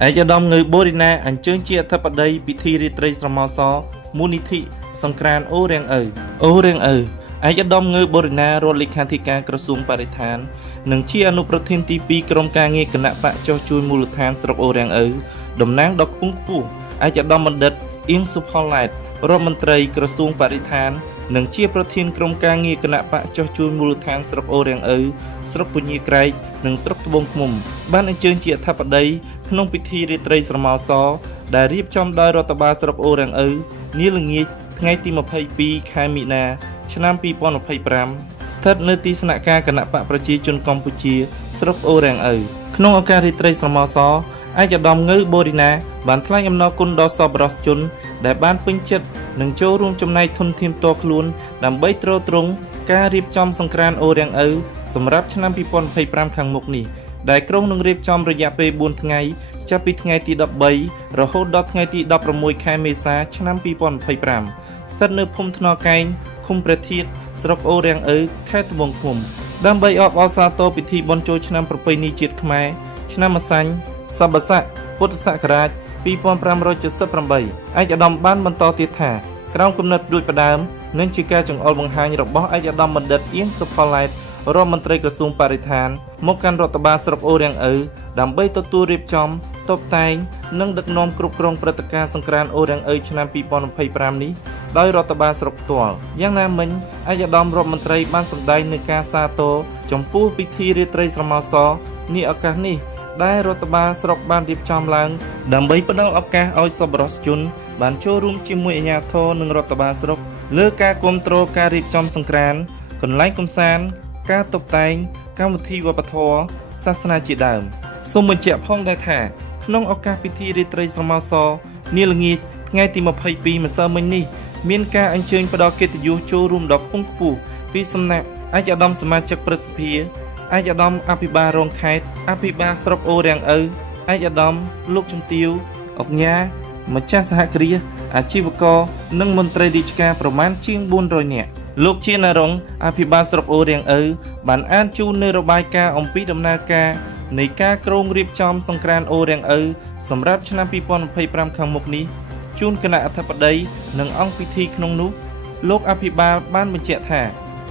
ឯកឧត្តមងើបូរីណាអញ្ជើញជាអធិបតីពិធីរាត្រីស្រមោលសមូលនិធិសង្ក្រាន្តអូរៀងឪឯកឧត្តមងើបូរីណារដ្ឋលេខាធិការក្រសួងបរិស្ថាននិងជាអនុប្រធានទី2ក្រុមការងារគណៈបកចុះជួយមូលដ្ឋានស្រុកអូរៀងឪតំណាងដ៏ខ្ពង់ខ្ពស់ឯកឧត្តមបណ្ឌិតអៀងសុផល្លែតរដ្ឋមន្ត្រីក្រសួងបរិស្ថាននិងជាប្រធានក្រុមការងារគណៈបកចុះជួយមូលដ្ឋានស្រុកអូរៀងឪស្រុកពញាក្រែកនិងស្រុកត្បូងឃ្មុំបានអញ្ជើញជាអធិបតីក្នុងពិធីរាត្រីស្រមោលសដែលរៀបចំដោយរដ្ឋបាលស្រុកអូរៀងឪនាល្ងាចថ្ងៃទី22ខែមីនាឆ្នាំ2025ស្ថិតនៅទីស្នាក់ការគណៈបកប្រជាជនកម្ពុជាស្រុកអូរៀងឪក្នុងឱកាសរាត្រីស្រមោលសឯកឧត្តមងើបូរីណាបានថ្លែងអំណរគុណដល់សប្បុរសជនដែលបានពេញចិត្តនិងចូលរួមចំណែកធនធានផ្ទាល់ខ្លួនដើម្បីទ្រទ្រង់ការរៀបចំសង្ក្រាន្តអូរៀងឪសម្រាប់ឆ្នាំ2025ខាងមុខនេះដែលក្រុងនឹងរៀបចំរយៈពេល4ថ្ងៃចាប់ពីថ្ងៃទី13រហូតដល់ថ្ងៃទី16ខែមេសាឆ្នាំ2025ស្ថិតនៅភូមិថ្នល់កែងឃុំព្រះធាតុស្រុកអូរៀងឪខេត្តត្បូងឃ្មុំដើម្បីអបអរសាទរពិធីបុណ្យចូលឆ្នាំប្រពៃណីជាតិខ្មែរឆ្នាំម្សាញ់សប្បុរស័កពុទ្ធសករាជ2578ឯកឧត្តមបានបន្តទៀតថាក្រោមគំនិតដូចផ្ដើមនិងជាការចង្អុលបង្ហាញរបស់ឯកឧត្តមបណ្ឌិតអៀងសុផល្លែតរដ្ឋមន្ត្រីក្រសួងបរិស្ថានមកកាន់រដ្ឋបាលស្រុកអូរៀងឪដើម្បីទទួលរៀបចំតុបតែងនិងដឹកនាំគ្រប់គ្រងព្រឹត្តិការណ៍សង្ក្រាន្តអូរៀងឪឆ្នាំ2025នេះដោយរដ្ឋបាលស្រុកផ្ទាល់យ៉ាងណាមិញឯកឧត្តមរដ្ឋមន្ត្រីបានសម្ដែងនូវការសាទរចំពោះពិធីរាត្រីស្រមោលសនេះឱកាសនេះដែលរដ្ឋបាលស្រុកបានរៀបចំឡើងដើម្បីផ្ដល់ឱកាសឲ្យសប្បុរសជនបានចូលរួមជាមួយអាជ្ញាធរនិងរដ្ឋបាលស្រុកលើការគាំទ្រការរៀបចំសង្ក្រាន្តកន្លែងកម្សាន្តការតុបតែងកម្មវិធីវប្បធម៌សាសនាជាដើមសូមបញ្ជាក់ផងដែរថាក្នុងឱកាសពិធីរាត្រីស្រមោលសនាល្ងាចថ្ងៃទី22ម្សិលមិញនេះមានការអញ្ជើញផ្ដល់កិត្តិយសចូលរួមដ៏ខ្ពង់ខ្ពស់ពីសំណាក់ឯកឧត្តមសមាជិកព្រឹទ្ធសភាឯកឧត្តមអភិបាលរងខេត្តអភិបាលស្រុកអូរៀងឪឯកឧត្តមលោកជំទាវអុកញ៉ាម្ចាស់សហគ្រាសអាជីវករនិងមន្ត្រីរាជការប្រមាណជាង400នាក់លោកជាណារុងអភិបាលស្រុកអូរៀងឪបានអានជូននៅរបាយការណ៍អំពីដំណើរការនៃការក្រុងរៀបចំសង្ក្រាន្តអូរៀងឪសម្រាប់ឆ្នាំ2025ខាងមុខនេះជូនគណៈអធិបតីនិងអង្គពិធីក្នុងនោះលោកអភិបាលបានបញ្ជាក់ថា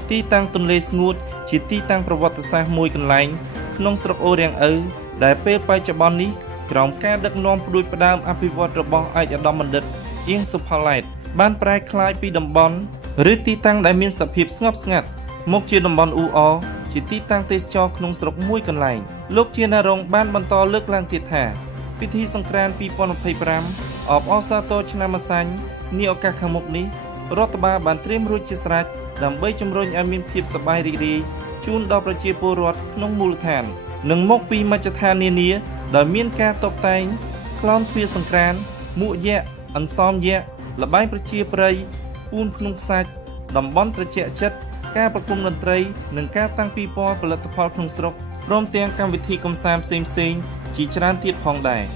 ទីតាំងទន្លេស្ងួតជាទីតាំងប្រវត្តិសាស្ត្រមួយកន្លែងក្នុងស្រុកអូរៀងឪដែលពេលបច្ចុប្បន្ននេះក្រោមការដឹកនាំផ្ដួចផ្ដើមអភិវឌ្ឍរបស់ឯកឧត្តមបណ្ឌិតអៀងសុផល្លែតបានប្រែក្លាយពីតំបន់ឬទីតាំងដែលមានសភាពស្ងប់ស្ងាត់មកជាតំបន់អ៊ូអរជាទីតាំងទេសចរក្នុងស្រុកមួយកន្លែងលោកជាណារុងបានបន្តលើកឡើងទៀតថាពិធីសង្ក្រាន្ត2025អបអរសាទរឆ្នាំម្សាញ់នាឱកាសខាងមុខនេះរដ្ឋបាលបានត្រៀមរួចជាស្រេចដើម្បីជំរុញឲ្យមានភាពសប្បាយរីករាយជូនដល់ប្រជាពលរដ្ឋក្នុងមូលដ្ឋាននិងមកពីមជ្ឈដ្ឋាននានាដោយមានការតុបតែងក្លោនទ្វារសង្ក្រាន្តមួកយក្សអន្សមយក្សល្បែងប្រជាប្រិយពូនភ្នំខ្សាច់តំបន់ត្រជាក់ចិត្តការប្រគំតន្ត្រីនិងការតាំងពិព័រណ៍ផលិតផលក្នុងស្រុកព្រមទាំងកម្មវិធីកម្សាន្តផ្សេងៗជាច្រើនទៀតផងដែរ